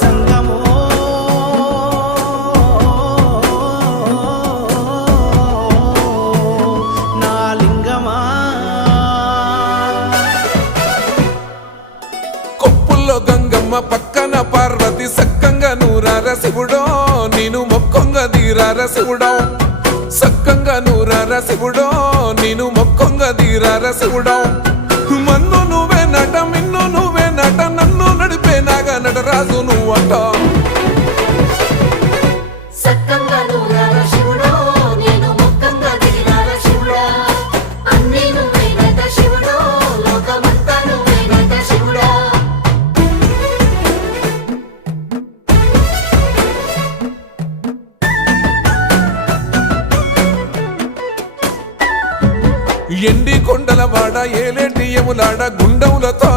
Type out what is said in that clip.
జంగమో నా లింగమా కొప్పుల్లో గంగమ్మ పక్కన పార్వతి సక్కంగా నూరార శివుడో నేను మొక్కంగా దీరార శివుడో సక్కంగా నూరార శివుడో నేను మొక్కంగా దీరార శివుడో మన్ను నువ్వే నట మిన్ను నువ్వే నట నన్ను నడిపే నాగా నటరాజు నువ్వట సక్కంగా నూరార శివుడో నేను మొక్కంగా దిగిరార శివుడా అన్నీ నువ్వేనట శివుడో లోకమంతా నువ్వేనట శివుడా ఎండి కొండల వాడ ఏలేటి యములాడ గుండములతో